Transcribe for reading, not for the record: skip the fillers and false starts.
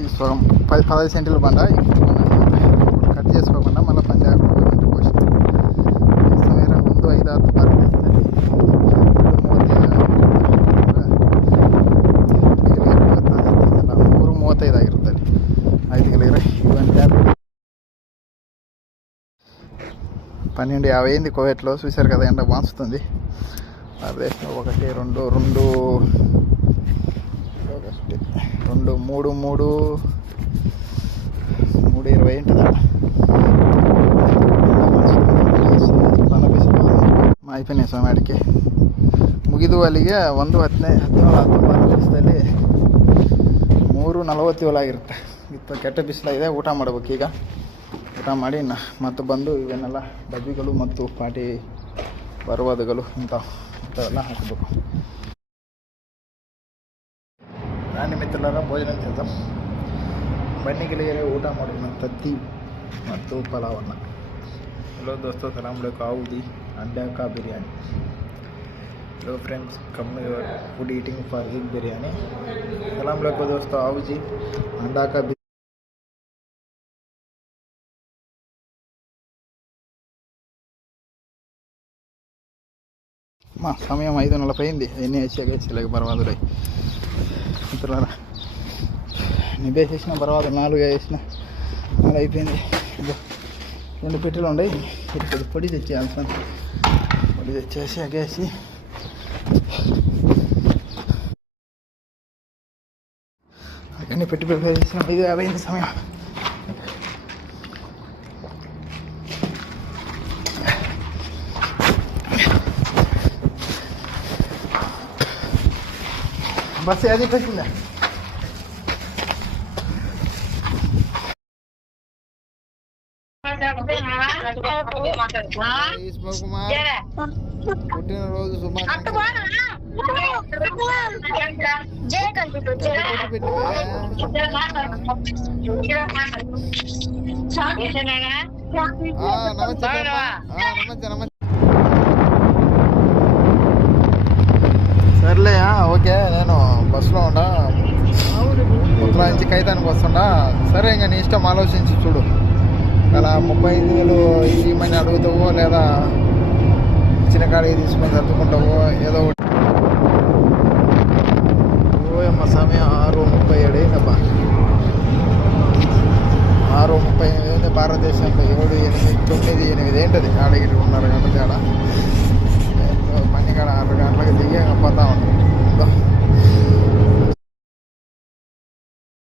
ఈ సగం 10-15 సెంటీల బండ కట్ చేసుకోకుండా మళ్ళీ పని చేయకుండా పోసింది. వేరే ముందు 5-6 ಮೂವತ್ತೈದು ಆಗಿರುತ್ತದೆ 5 ಕಿಲೋ ఇవన్నీ 12:50 అయింది కోవేట్లో. చూశారు కదా ఎండ వాంచుతుంది. భారతదేశంలో 1 2 2 3 3:20 ఉంటుంది. అయిపోయినాయి ಸ್ವಾಮಿಗೆ ಮುಗಿದು ಅಲ್ಲಿಗೆ 1:17 3:47 ಆಗಿರುತ್ತೆ. ಇತ್ತು ಕೆಟ್ಟ ಬಿಸಿಲಾಗಿದೆ. ಊಟ ಮಾಡಬೇಕು. ಈಗ ಊಟ ಮಾಡಿ ಮತ್ತು ಬಂದು ಇವನ್ನೆಲ್ಲ ಡಬ್ಬಿಗಳು ಮತ್ತು ಪಾಟಿ ಬರುವಾದಗಳು ಇಂಥವೆಲ್ಲ ಹಾಕಬೇಕು. ನಾನು ಮಿತ್ರರ ಭೋಜನ చేద్దాం. ಬನ್ನಿಗಳಿಗೆ ಊಟ ಮಾಡೋಣ. ತತ್ತಿ ಮತ್ತು ಪಲಾವನ್ನು. हेलो दोस्तों, सलाम अलैकुम. आऊदी अंडा का biryani. Hello friends, come your food eating for egg biryani. सलाम अलैकुम दोस्तों. आओ जी अंडा का మా సమయం 5:40 అయింది. ఎన్ని వేసాక పర్వాలేదు. మిత్రులారా నిబేసేసిన పర్వాలేదు. 4 వేసిన 4 అయిపోయింది. 2 పెట్టెలు ఉన్నాయి. ఇక్కడ పొడి తెచ్చేయాల్సిన పొడి తెచ్చేసి అగేసి అన్నీ పెట్టి చేసిన 5:50 అయింది సమయం. బస్ అది పెట్టిందా? పుట్టినరోజు సర్లే. ఓకే, నేను బస్సులో ఉన్నా. ఉత్తరా నుంచి కైతానికి వస్తుండా. సరే, ఇంకా నీ ఇష్టం, ఆలోచించి చూడు. అలా 35,000 ఇవ్వమని అడుగుతావో లేదా ఇచ్చిన కాడికి తీసుకొని సర్దుకుంటావో ఏదో ఒకటి. ఓయమ్మ సమయం 6:37 అయిందబ్బా. 6:38 అయింది. భారతదేశంలో 7, 8, 9, 8 ఏంటది ఆడగిరి 2:30 గంటల తేడా. పని కాడ 6 గంటలకు దిగి పోతా ఉంటాం.